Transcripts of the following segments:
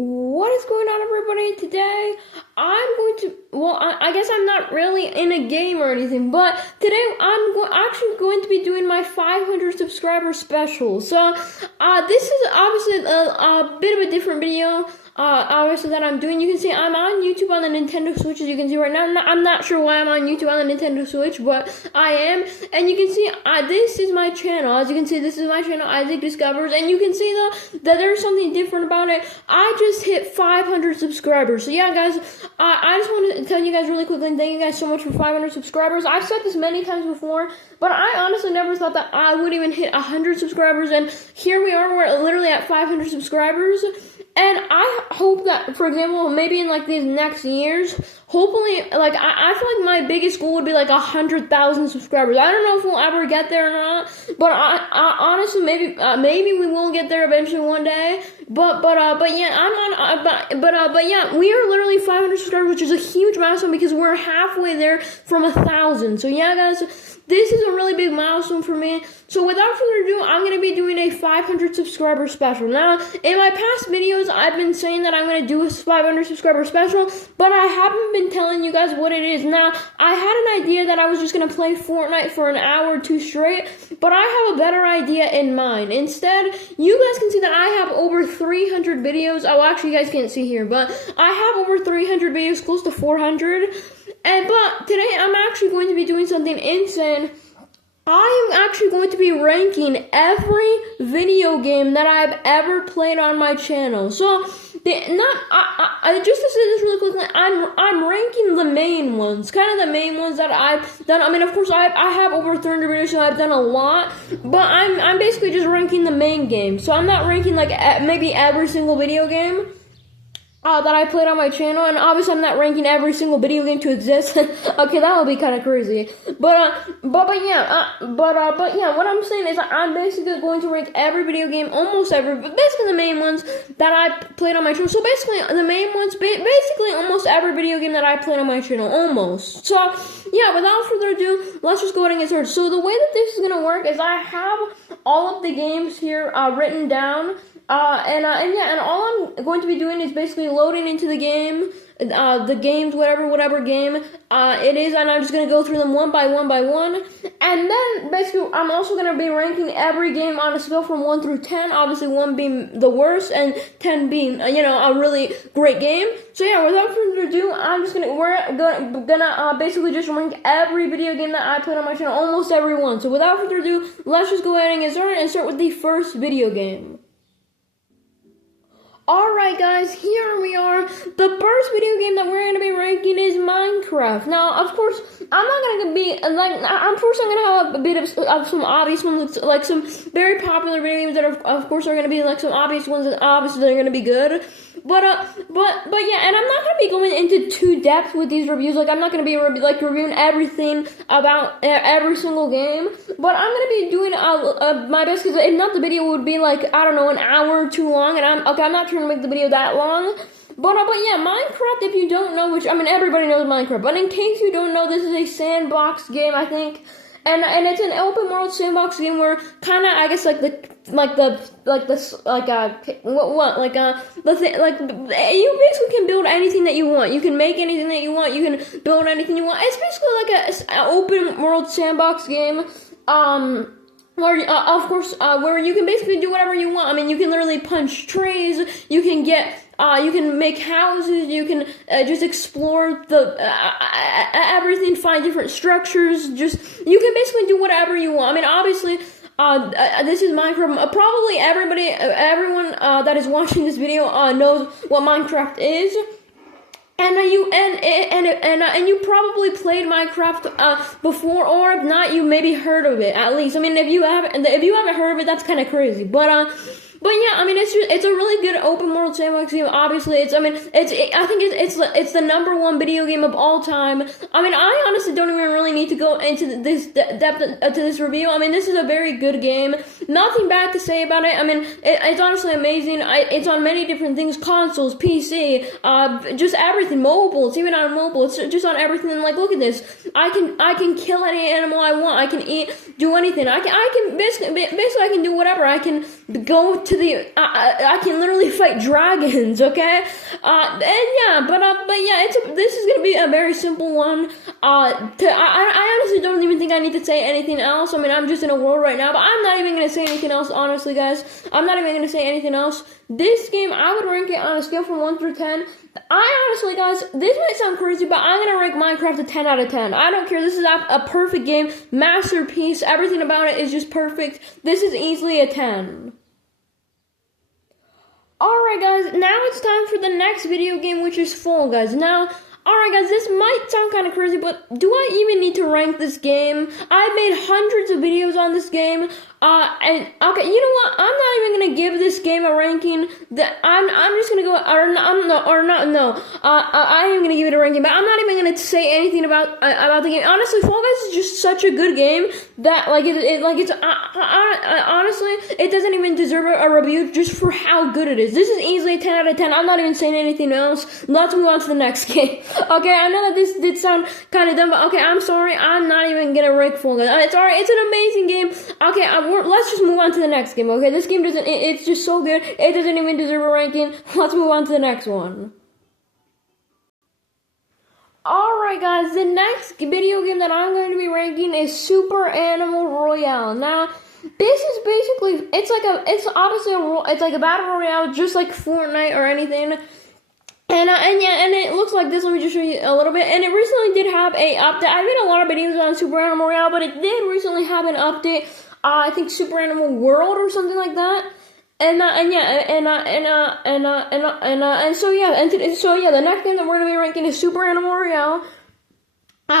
What is going on, everybody? Today, I'm going to, I guess I'm not really in a game or anything, but today actually going to be doing my 500 subscriber special. So, this is obviously a bit of a different video. Obviously that I'm doing. You can see I'm on YouTube on the Nintendo Switch, as you can see right now. I'm not sure why I'm on YouTube on the Nintendo Switch, but I am. And you can see this is my channel. As you can see, this is my channel, Isaac Discovers. And you can see though that there's something different about it. I just hit 500 subscribers. So yeah, guys, I just want to tell you guys really quickly and thank you guys so much for 500 subscribers. I've said this many times before, but I honestly never thought that I would even hit 100 subscribers. And here we are. We're literally at 500 subscribers. And I hope that, for example, maybe in like these next years, hopefully, like I feel like my biggest goal would be like 100,000 subscribers. I don't know if we'll ever get there or not, but I honestly maybe we will get there eventually one day. But yeah, we are literally 500 subscribers, which is a huge milestone because we're halfway there from 1,000. So yeah, guys, this is a really big milestone for me. So without further ado, I'm going to be doing a 500 subscriber special. Now, in my past videos, I've been saying that I'm going to do a 500 subscriber special, but I haven't been telling you guys what it is. Now, I had an idea that I was just going to play Fortnite for an hour or two straight, but I have a better idea in mind. Instead, you guys can see that I have over 300 videos. Oh, actually, you guys can't see here, but I have over 300 videos, close to 400. But today, I'm actually going to be doing something insane. I am actually going to be ranking every video game that I've ever played on my channel. So, just to say this really quickly, I'm ranking the main ones, kind of the main ones that I've done. I mean, of course, I have over 300 videos, so I've done a lot, but I'm basically just ranking the main games. So I'm not ranking like maybe every single video game that I played on my channel, and obviously I'm not ranking every single video game to exist. Okay, that would be kind of crazy. But yeah, what I'm saying is I'm basically going to rank every video game, almost every, but basically the main ones that I played on my channel. So basically the main ones, basically almost every video game that I played on my channel, almost. So yeah, without further ado, let's just go ahead and get started. So the way that this is gonna work is I have all of the games here written down. And all I'm going to be doing is basically loading into the game, the games, whatever game it is, and I'm just going to go through them one by one. And then, basically, I'm also going to be ranking every game on a scale from 1 through 10, obviously 1 being the worst, and 10 being, a really great game. So yeah, without further ado, we're gonna basically just rank every video game that I played on my channel, almost every one. So without further ado, let's just go ahead and get started and start with the first video game. Alright guys, here we are. The first video game that we're going to be ranking is Minecraft. Now, of course, I'm not going to be, I'm going to have a bit of some obvious ones, like some very popular video games that of course are going to be like some obvious ones that obviously they're going to be good. But yeah, and I'm not going to be going into too depth with these reviews. Like, I'm not going to be reviewing everything about every single game. But I'm going to be doing my best, because if not, the video would be like, I don't know, an hour too long. And I'm not trying to make the video that long. But yeah, Minecraft, if you don't know, which, I mean, everybody knows Minecraft. But in case you don't know, this is a sandbox game, I think. And it's an open world sandbox game where kind of, I guess, you basically can build anything that you want. You can make anything that you want. You can build anything you want. It's basically like an open world sandbox game. Where you can basically do whatever you want. I mean, you can literally punch trees. You can you can make houses. You can just explore the everything. Find different structures. You can basically do whatever you want. I mean, obviously, this is Minecraft. Probably everyone that is watching this video knows what Minecraft is. And you probably played Minecraft before, or if not, you maybe heard of it at least. I mean, if you haven't heard of it, that's kind of crazy. But yeah, I mean, it's a really good open world sandbox game. Obviously, I think it's the number one video game of all time. I mean, I honestly don't even really need to go into this depth to this review. I mean, this is a very good game. Nothing bad to say about it. I mean, it's honestly amazing. It's on many different things: consoles, PC, just everything. Mobile. It's even on mobile. It's just on everything. And like, look at this. I can kill any animal I want. I can do anything. I can basically I can do whatever. I can go to the I can literally fight dragons, okay? And yeah, but yeah, this is gonna be a very simple one. I honestly don't even think I need to say anything else. I mean, I'm just in a world right now, but I'm not even gonna say anything else, honestly, guys. I'm not even gonna say anything else. This game, I would rank it on a scale from 1 through 10. I honestly, guys, this might sound crazy, but I'm gonna rank Minecraft a 10 out of 10. I don't care. This is a perfect game, masterpiece. Everything about it is just perfect. This is easily a 10. Alright, guys, now it's time for the next video game, which is Fall Guys. Now, alright, guys, this might sound kind of crazy, but do I even need to rank this game? I've made hundreds of videos on this game. And okay, you know what? I'm not even gonna give this game a ranking. I'm just gonna go I am gonna give it a ranking, but I'm not even gonna say anything about the game. Honestly, Fall Guys is just such a good game that honestly, it doesn't even deserve a review just for how good it is. This is easily a 10 out of 10. I'm not even saying anything else. Let's move on to the next game. Okay, I know that this did sound kind of dumb, but okay, I'm sorry. I'm not even gonna rank Fall Guys. It's alright. It's an amazing game. Okay, let's just move on to the next game, okay? This game doesn't, it's just so good, it doesn't even deserve a ranking. Let's move on to the next one. Alright, guys, the next video game that I'm going to be ranking is Super Animal Royale. Now, this is basically, it's like a battle royale, just like Fortnite or anything. And it looks like this. Let me just show you a little bit. And it recently did have a update. I made a lot of videos on Super Animal Royale, but it did recently have an update. I think Super Animal World or something like that. So the next game that we're gonna be ranking is Super Animal Royale.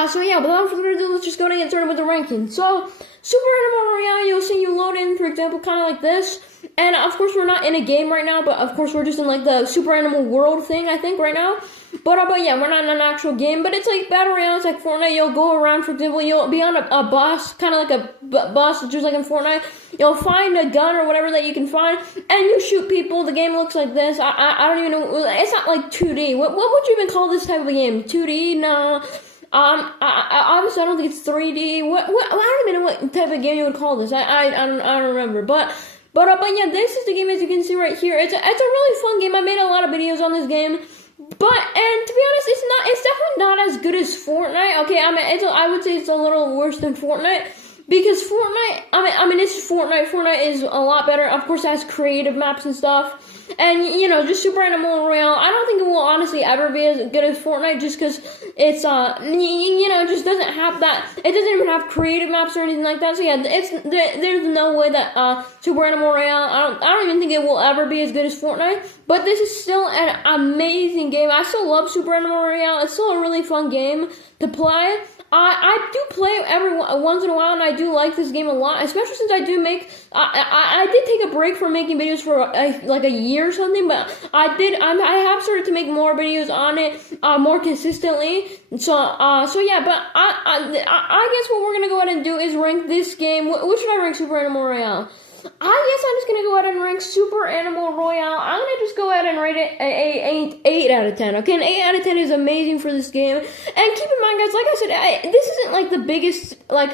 So yeah, without further ado, let's just go ahead and get started with the ranking. So, Super Animal Royale, you'll see you load in, for example, kind of like this. And of course, we're not in a game right now, but of course, we're just in like the Super Animal World thing, I think, right now. But yeah, we're not in an actual game, but it's like Battle Royale, it's like Fortnite. You'll go around, for example, you'll be on a bus, kind of like a bus, just like in Fortnite. You'll find a gun or whatever that you can find, and you shoot people. The game looks like this. I don't even know, it's not like 2D. What would you even call this type of a game? 2D? No. Obviously I don't think it's 3D. I don't even know what type of game you would call this. I don't remember. But yeah, this is the game, as you can see right here. It's a really fun game. I made a lot of videos on this game. And to be honest, it's definitely not as good as Fortnite. Okay, I would say it's a little worse than Fortnite. Because Fortnite, it's Fortnite. Fortnite is a lot better. Of course, it has creative maps and stuff. And, you know, just Super Animal Royale, I don't think it will honestly ever be as good as Fortnite, just because it's, just doesn't have that, it doesn't even have creative maps or anything like that. So yeah, there's no way that, Super Animal Royale, I don't even think it will ever be as good as Fortnite. But this is still an amazing game. I still love Super Animal Royale. It's still a really fun game to play. I do play every once in a while, and I do like this game a lot, especially since I do make, I did take a break from making videos for like a year or something, but I have started to make more videos on it, more consistently, so yeah, but I guess what we're gonna go ahead and do is rank this game. What should I rank Super Animal Royale? I guess I'm just going to go ahead and rank Super Animal Royale. I'm going to just go ahead and rate it an 8 out of 10, okay? An 8 out of 10 is amazing for this game. And keep in mind, guys, like I said, this isn't like the biggest, I would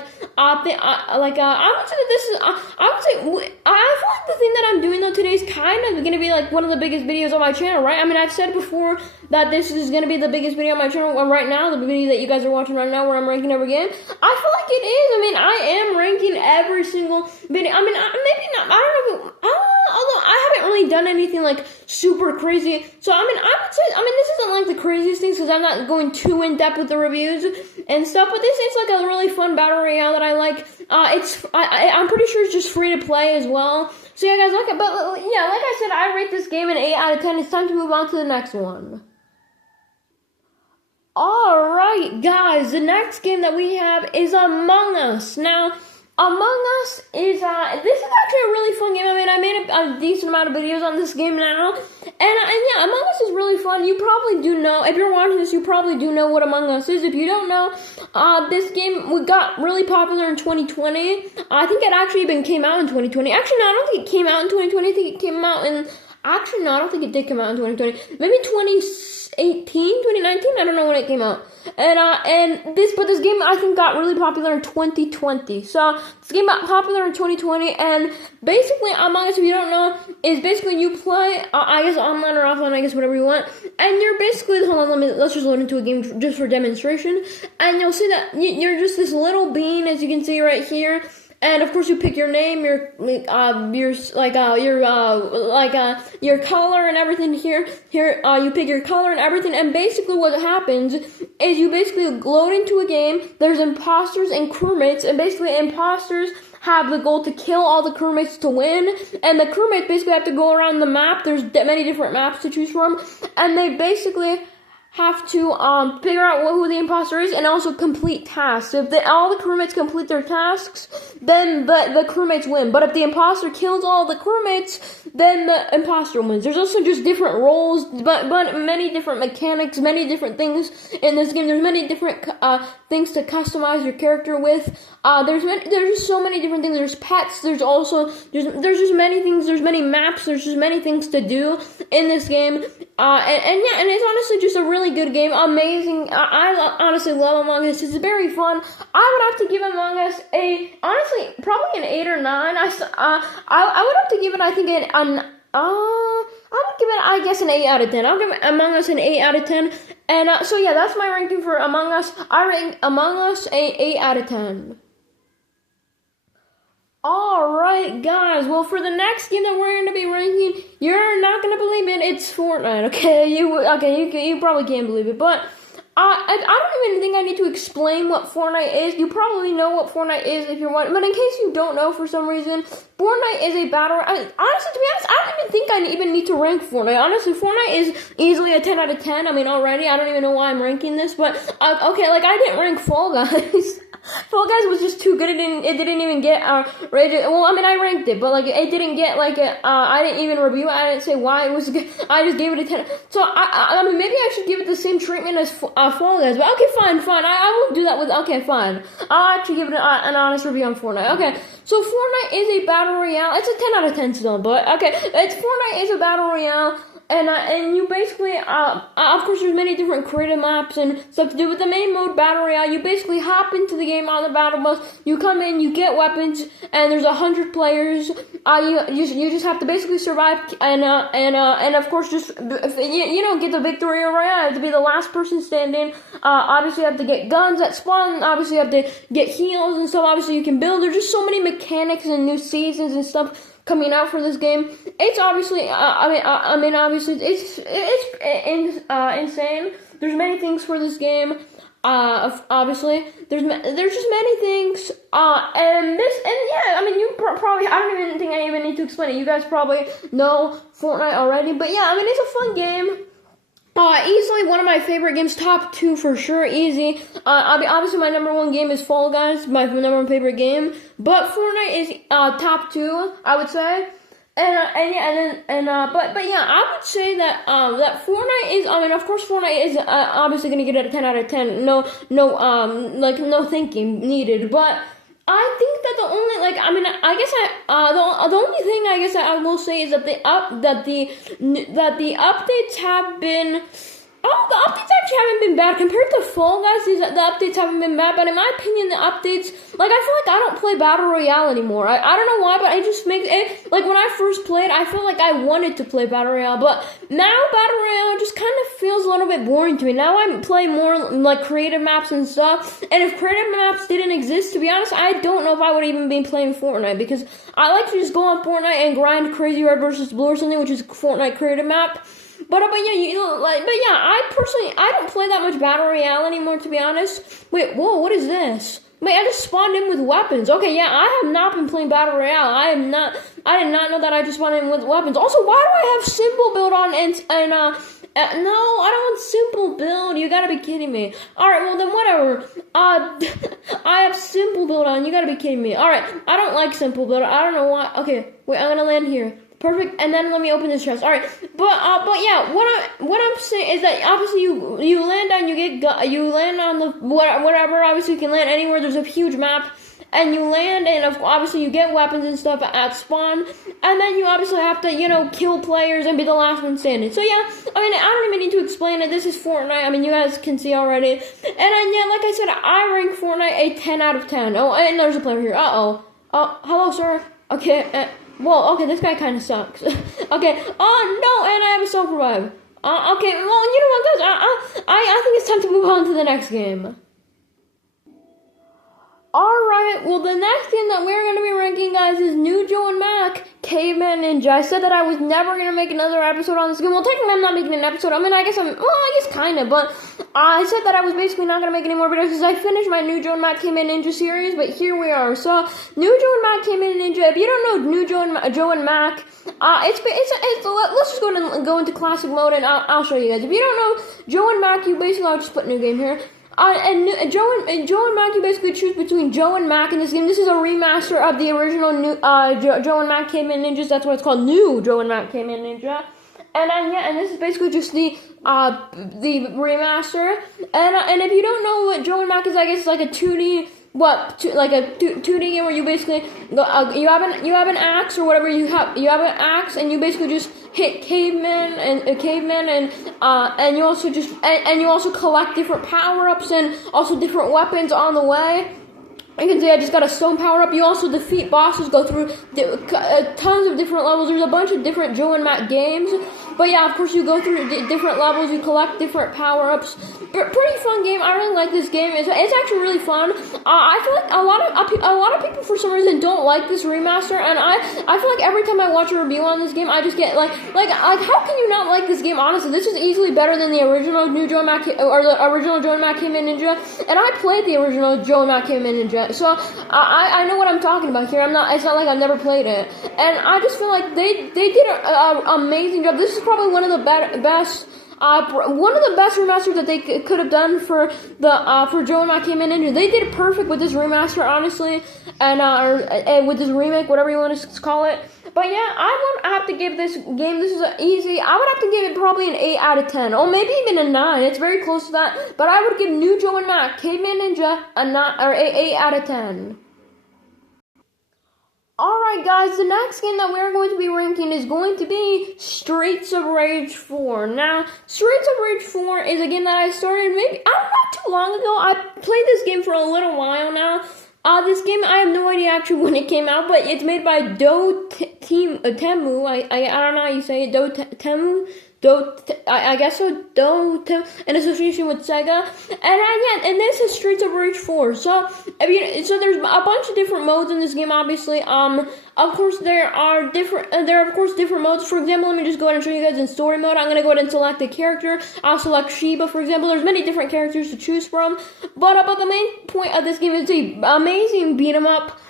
say that this is, I feel like the thing that I'm doing though today is kind of going to be like one of the biggest videos on my channel, right? I mean, I've said before that this is going to be the biggest video on my channel right now, the video that you guys are watching right now where I'm ranking every game. I feel like it is. I mean, I am ranking every single video. I mean, maybe not, I don't know, although I haven't really done anything like super crazy. So, I mean, I would say, this isn't like the craziest things because I'm not going too in depth with the reviews and stuff, but this is like a really fun battle royale that I like. I'm pretty sure it's just free to play as well. So yeah, guys, like I said, I rate this game an 8 out of 10. It's time to move on to the next one. Alright, guys, the next game that we have is Among Us. Now, Among Us is, this is actually a really fun game. I mean, I made a decent amount of videos on this game now, and yeah, Among Us is really fun. You probably do know, if you're watching this, you probably do know what Among Us is. If you don't know, this game got really popular in 2020. I think it actually even came out in 2020. Actually, no, I don't think it came out in 2020. I think it came out in, Actually, no, I don't think it did come out in 2020. Maybe 2018, 2019. I don't know when it came out. And this game I think got really popular in 2020. So this game got popular in 2020, and basically Among Us, if you don't know, is basically you play, I guess online or offline, I guess whatever you want, and you're basically, hold on, let's just load into a game just for demonstration, and you'll see that you're just this little bean, as you can see right here. And of course, you pick your name, your color and everything here. You pick your color and everything. And basically, what happens is you basically load into a game. There's imposters and crewmates, and basically, imposters have the goal to kill all the crewmates to win, and the crewmates basically have to go around the map. There's many different maps to choose from, and they basically have to figure out who the imposter is and also complete tasks. If all the crewmates complete their tasks, then the crewmates win. But if the imposter kills all the crewmates, then the imposter wins. There's also just different roles, but many different mechanics, many different things in this game. There's many different things to customize your character with. There's just so many different things. There's pets. There's just many things. There's many maps. There's just many things to do in this game. And it's honestly just a really good game. Amazing. I honestly love Among Us. It's very fun. I would have to give Among Us probably an 8 or 9. I would have to give it, I think, I would give it, I guess, an 8 out of 10. I'll give Among Us an 8 out of 10. And so yeah, that's my ranking for Among Us. I rank Among Us a 8 out of 10. Alright, guys. Well, for the next game that we're going to be ranking, you're not going to believe it. It's Fortnite, okay? You probably can't believe it. But I don't even think I need to explain what Fortnite is. You probably know what Fortnite is if you're watching. But in case you don't know for some reason, Fortnite is a battle. Honestly, to be honest, I don't even think I even need to rank Fortnite. Honestly, Fortnite is easily a 10 out of 10. I mean, already. I don't even know why I'm ranking this. But, okay, I didn't rank Fall Guys. Fall Guys was just too good. It didn't even get rated. Well, I mean, I ranked it, but it didn't get I didn't even review it. I didn't say why it was good. I just gave it a 10. So I mean, maybe I should give it the same treatment as Fall Guys. But okay, fine. I won't do that with. Okay, fine. I'll actually give it an honest review on Fortnite. Okay, so Fortnite is a battle royale. It's a 10 out of 10 still, but okay, Fortnite is a battle royale. And you basically, of course, there's many different creative maps and stuff to do. With the main mode, Battle Royale, you basically hop into the game on the battle bus. You come in, you get weapons, and there's 100 players. You just have to basically survive, and of course, just get the victory royale. You have to be the last person standing. Obviously, you have to get guns at spawn. Obviously, you have to get heals and stuff. Obviously, you can build. There's just so many mechanics and new seasons and stuff coming out for this game. It's obviously, obviously, it's insane. There's many things for this game. Obviously, there's just many things. You probably, I don't even think I even need to explain it. You guys probably know Fortnite already, but yeah, I mean, it's a fun game. Easily one of my favorite games, top 2 for sure, easy. Obviously my number 1 game is Fall Guys, my number 1 favorite game, but Fortnite is top 2, I would say. But yeah, I would say that that Fortnite is. I mean, of course, Fortnite is obviously gonna get a 10 out of 10. No thinking needed, but I think that the only, the only thing I guess I will say is that the updates have been. Oh, the updates actually haven't been bad. Compared to Fall Guys, the updates haven't been bad. But in my opinion, the updates, I feel like I don't play Battle Royale anymore. I don't know why, but I just make it, when I first played, I felt like I wanted to play Battle Royale. But now Battle Royale just kind of feels a little bit boring to me. Now I play more, creative maps and stuff. And if creative maps didn't exist, to be honest, I don't know if I would even be playing Fortnite. Because I like to just go on Fortnite and grind Crazy Red versus Blue or something, which is Fortnite creative map. But I personally, I don't play that much Battle Royale anymore, to be honest. Wait, whoa, what is this? Wait, I just spawned in with weapons. Okay, yeah, I have not been playing Battle Royale. I did not know that I just spawned in with weapons. Also, why do I have simple build on no, I don't want simple build. You gotta be kidding me. Alright, well then whatever. I have simple build on. You gotta be kidding me. Alright, I don't like simple build. I don't know why. Okay, wait, I'm gonna land here. Perfect, and then let me open this chest. All right, but yeah, what I'm saying is that obviously you land on you land on the whatever. Obviously, you can land anywhere. There's a huge map, and you land, and obviously you get weapons and stuff at spawn, and then you obviously have to, kill players and be the last one standing. So yeah, I mean, I don't even need to explain it. This is Fortnite. I mean, you guys can see already. And yeah, like I said, I rank Fortnite a 10 out of 10. Oh, and there's a player here. Uh-oh. Oh, hello, sir. Okay, okay, this guy kind of sucks. Okay, oh, no, and I have a self-revive. Okay, well, you know what, guys, I think it's time to move on to the next game. Alright, well, the next game that we're going to be ranking, guys, is New Joe and Mac, Caveman Ninja. I said that I was never going to make another episode on this game. Well, technically, I'm not making an episode. I mean, I guess kind of, but I said that I was basically not going to make any more videos because I finished my New Joe and Mac Caveman Ninja series, but here we are. So, New Joe and Mac Caveman Ninja, if you don't know New Joe and Mac, let's just go into classic mode, and I'll show you guys. If you don't know Joe and Mac, you basically, I'll just put new game here. Joe and Mac, you basically choose between Joe and Mac in this game. This is a remaster of the original Joe and Mac Caveman Ninjas. That's what it's called, New Joe and Mac Caveman Ninja. And this is basically just the remaster. And if you don't know what Joe and Mac is, I guess it's like a 2D. Like a 2D game where you basically you have an axe or whatever, you have an axe and you basically just hit cavemen and you also collect different power-ups and also different weapons on the way. You can see I just got a stone power-up. You also defeat bosses, go through tons of different levels. There's a bunch of different Joe and Mac games. But yeah, of course, you go through different levels. You collect different power-ups. Pretty fun game. I really like this game. It's actually really fun. I feel like a lot of people, for some reason, don't like this remaster. And I feel like every time I watch a review on this game, I just get like how can you not like this game? Honestly, this is easily better than the original New Joe and Mac or the original Joe and Mac Caveman Ninja. And I played the original Joe and Mac Caveman Ninja. So I know what I'm talking about here. It's not like I've never played it, and I just feel like they did an amazing job. This is probably one of the best remasters that they could have done for Joe and Mac Caveman Ninja. They did it perfect with this remaster, honestly, and with this remake, whatever you want to call it. But yeah, I have to give this game, this is easy, I would have to give it probably an 8 out of 10, or maybe even a 9, it's very close to that, but I would give New Joe and Mac Caveman Ninja an 8 out of 10. Alright guys, the next game that we're going to be ranking is going to be Streets of Rage 4. Now, Streets of Rage 4 is a game that I started not too long ago. I played this game for a little while now. This game, I have no idea actually when it came out, but it's made by Dotemu. I don't know how you say it, Dotemu. I guess so, in association with Sega, and this is Streets of Rage 4. So there's a bunch of different modes in this game. Obviously, of course there are different modes. For example, let me just go ahead and show you guys in story mode. I'm gonna go ahead and select a character. I'll select Sheba, for example. There's many different characters to choose from, but the main point of this game is the amazing beat 'em up.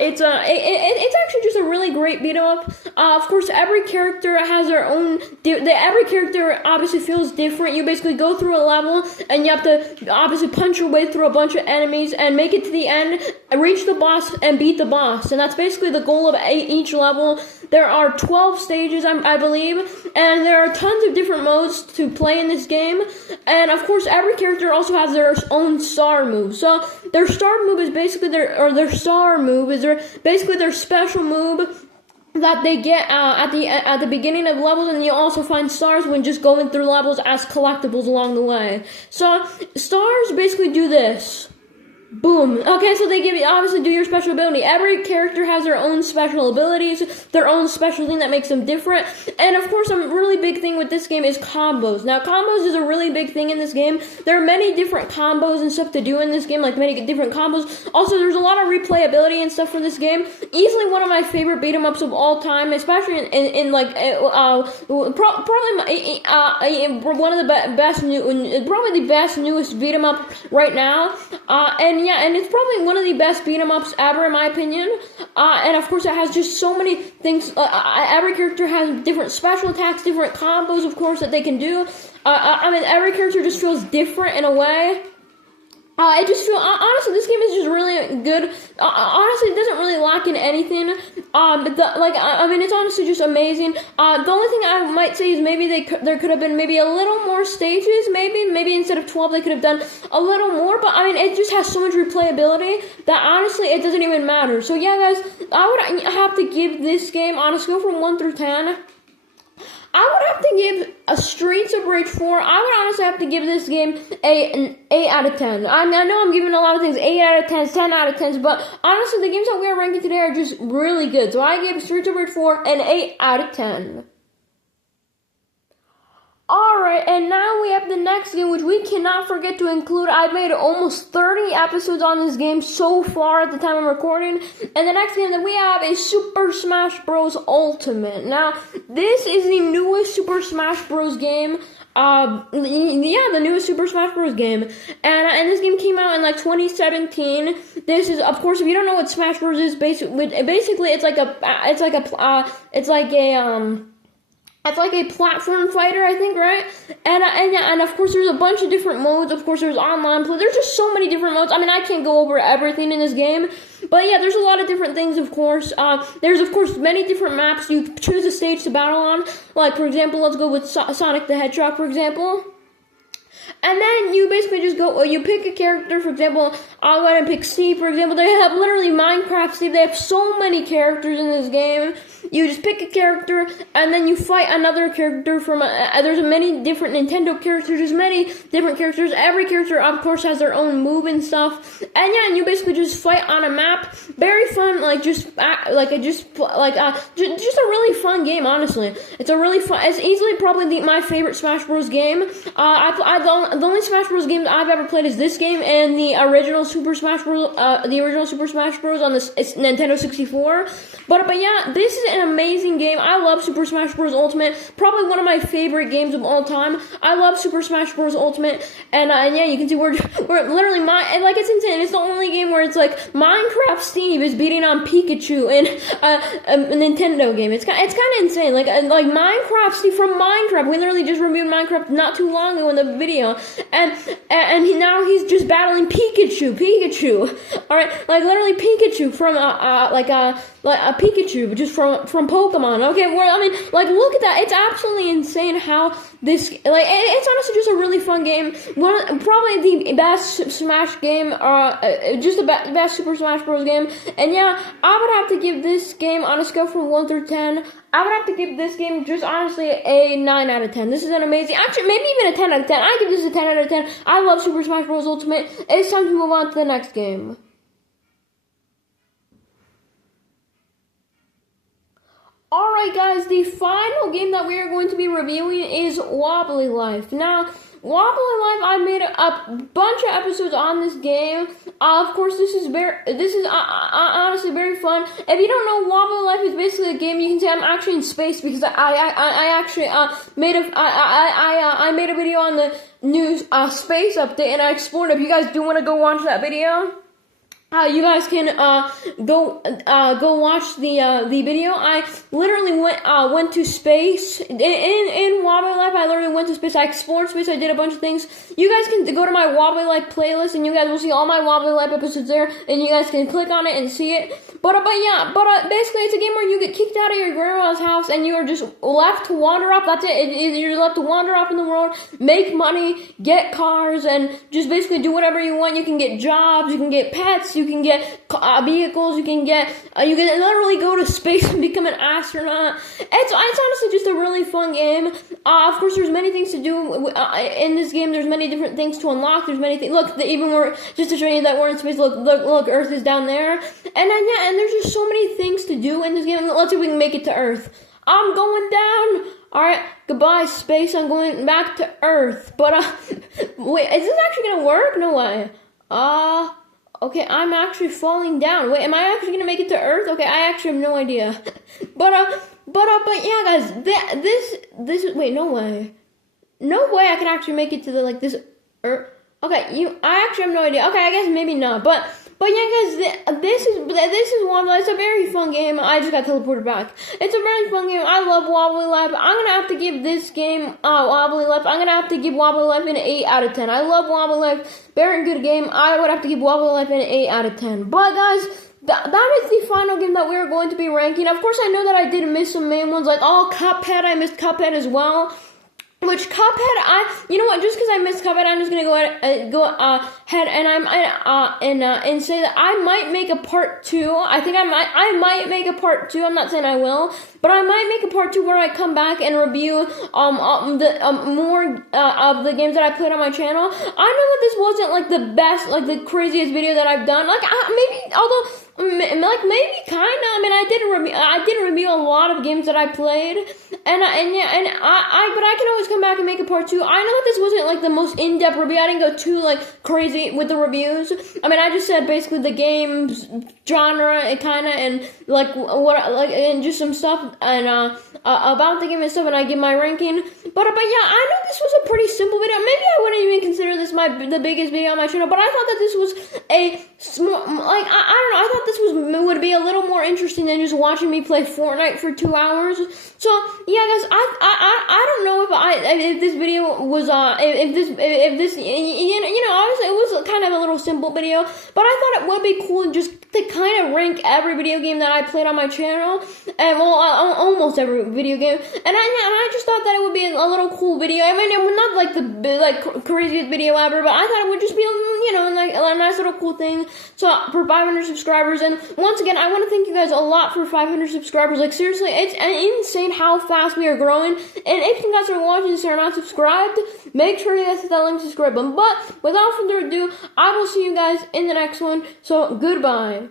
It's actually just a really great beat 'em up. Of course, every character has their own. Every character obviously feels different. You basically go through a level, and you have to obviously punch your way through a bunch of enemies and make it to the end, reach the boss, and beat the boss. And that's basically the goal of each level. There are 12 stages, I believe, and there are tons of different modes to play in this game. And of course, every character also has their own star move. So their star move is basically their special move that they get at the beginning of levels, and you also find stars when just going through levels as collectibles along the way. So stars basically do this. Boom. Okay, so they give you, obviously, do your special ability. Every character has their own special abilities, their own special thing that makes them different. And of course, a really big thing with this game is combos. Now, combos is a really big thing in this game. There are many different combos and stuff to do in this game, like many different combos. Also, there's a lot of replayability and stuff for this game. Easily one of my favorite beat 'em ups of all time, especially in one of the best newest beat 'em up right now. And it's probably one of the best beat 'em ups ever, in my opinion. And of course, it has just so many things. Every character has different special attacks, different combos, of course, that they can do. Every character just feels different in a way. I just feel honestly this game is just really good. Honestly, it doesn't really lack in anything. I mean, it's honestly just amazing. The only thing I might say is maybe there could have been maybe a little more stages. Maybe instead of 12 they could have done a little more. But I mean, it just has so much replayability that honestly it doesn't even matter. So yeah, guys, I would have to give this game on a scale from 1 through 10. I would have to give a Streets of Rage 4. I would honestly have to give this game an 8 out of 10. I know I'm giving a lot of things 8 out of 10s, 10 out of 10s, but honestly, the games that we are ranking today are just really good. So I gave Streets of Rage 4 an 8 out of 10. Alright, and now we have the next game, which we cannot forget to include. I've made almost 30 episodes on this game so far at the time I'm recording. And the next game that we have is Super Smash Bros. Ultimate. Now, this is the newest Super Smash Bros. Game. The newest Super Smash Bros. Game. And this game came out in, 2017. This is, of course, if you don't know what Smash Bros. Is, basically, it's like a platform fighter, I think, right? And of course, there's a bunch of different modes. Of course, there's online play. There's just so many different modes. I mean, I can't go over everything in this game. But yeah, there's a lot of different things, of course. There's, of course, many different maps. You choose a stage to battle on. Like, for example, let's go with Sonic the Hedgehog, for example. And then you basically just you pick a character, for example, I'll go ahead and pick Steve, for example. They have literally Minecraft Steve. They have so many characters in this game. You just pick a character, and then you fight another character from there's many different Nintendo characters. There's many different characters. Every character, of course, has their own move and stuff. And yeah, and you basically just fight on a map. Very fun, just a really fun game, honestly. It's a really fun, it's easily probably my favorite Smash Bros. Game. The only Smash Bros. Games I've ever played is this game and the original Super Smash Bros. On the Nintendo 64. But yeah, this is an amazing game. I love Super Smash Bros. Ultimate. Probably one of my favorite games of all time. I love Super Smash Bros. Ultimate. And yeah, you can see we're literally it's insane. It's the only game where it's like Minecraft Steve is beating on Pikachu in a Nintendo game. It's kind of insane. Like Minecraft Steve from Minecraft. We literally just reviewed Minecraft not too long ago in the video, and now he's just battling Pikachu. All right, literally Pikachu from a Pikachu, just from Pokemon. Okay, look at that. It's absolutely insane how this, it's honestly just a really fun game. Probably the best Smash game, just the best Super Smash Bros. Game. And yeah, I would have to give this game on a scale from 1 through 10. I would have to give this game just honestly a 9 out of 10. This is an amazing, actually maybe even a 10 out of 10. I give this a 10 out of 10. I love Super Smash Bros. Ultimate. It's time to move on to the next game. Alright guys, the final game that we are going to be reviewing is Wobbly Life. Now, Wobbly Life, I made a bunch of episodes on this game. Of course, this is honestly very fun. If you don't know, Wobbly Life is basically a game you can say I'm actually in space because I actually made a video on the new space update and I explored it. If you guys do want to go watch that video, you guys can go watch the video. I literally went to space in Wobbly Life. I literally went to space. I explored space. I did a bunch of things. You guys can go to my Wobbly Life playlist, and you guys will see all my Wobbly Life episodes there. And you guys can click on it and see it. But basically, it's a game where you get kicked out of your grandma's house, and you are just left to wander off. That's it. You're left to wander off in the world, make money, get cars, and just basically do whatever you want. You can get jobs. You can get pets. You can get vehicles. You can literally go to space and become an astronaut. It's honestly just a really fun game. Of course, there's many things to do in this game. There's many different things to unlock. There's many things. Look, just to show you that we're in space. Look, Earth is down there. And then yeah, and there's just so many things to do in this game. Let's see if we can make it to Earth. I'm going down. Alright, goodbye space. I'm going back to Earth. But wait, is this actually gonna work? No way. Okay, I'm actually falling down. Wait, am I actually gonna make it to Earth? Okay, I actually have no idea. But yeah, guys, this is, wait, no way. No way I can actually make it to this Earth. Okay, I actually have no idea. Okay, I guess maybe not. But But yeah, guys, this is Wobbly. It's a very fun game. I just got teleported back. It's a very fun game. I love Wobbly Life. I'm gonna have to give this game Wobbly Life. I'm gonna have to give Wobbly Life an 8 out of 10. I love Wobbly Life. Very good game. I would have to give Wobbly Life an 8 out of 10. But guys, that is the final game that we are going to be ranking. Of course, I know that I did miss some main ones, like Cuphead. I missed Cuphead as well. Which Cuphead, you know what? Just because I missed Cuphead, I'm just gonna go ahead and say that I might make a part 2. I think I might make a part 2. I'm not saying I will, but I might make a part 2 where I come back and review more of the games that I played on my channel. I know that this wasn't like the best, like the craziest video that I've done. Like maybe, although. Like maybe kinda. I mean, I did review a lot of games that I played, but I can always come back and make a part 2. I know that this wasn't like the most in-depth review. I didn't go too like crazy with the reviews. I mean, I just said basically the game's genre, and like and just some stuff and about the game and stuff, and I give my ranking. But yeah, I know this was a pretty simple video. Maybe I wouldn't even consider this the biggest video on my channel, but I thought that this was a small, like I don't know. I thought this would be a little more interesting than just watching me play Fortnite for 2 hours. So yeah, guys, I don't know if this video was if this obviously it was kind of a little simple video, but I thought it would be cool just to kind of rank every video game that I played on my channel, and almost every video game, and I just thought that it would be a little cool video. I mean, it was not like the craziest video ever, but I thought it would just be like a nice little cool thing. So for 500 subscribers, and once again, I want to thank you guys a lot for 500 subscribers. Like seriously, it's insane how fast we are growing. And if you guys are watching this and are not subscribed, make sure you guys hit that link, subscribe button. But without further ado, I will see you guys in the next one. So goodbye.